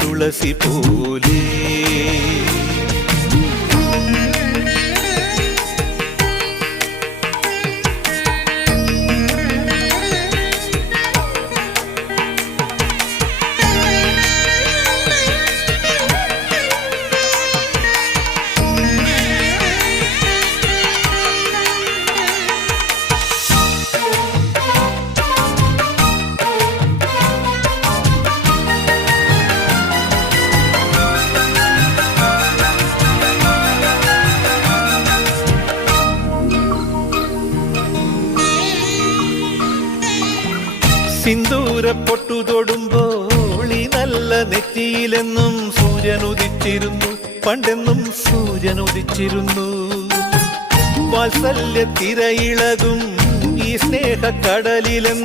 തുളസി പോലെ സിന്ദൂര പൊട്ടു തൊടുമ്പോൾ ഈ നല്ല നെറ്റിയിലെന്നും സൂര്യൻ ഉദിച്ചിരുന്നു പണ്ടെന്നും സൂര്യൻ ഉദിച്ചിരുന്നു വാത്സല്യ തിരയിളകും ഈ സ്നേഹക്കടലിലെന്നും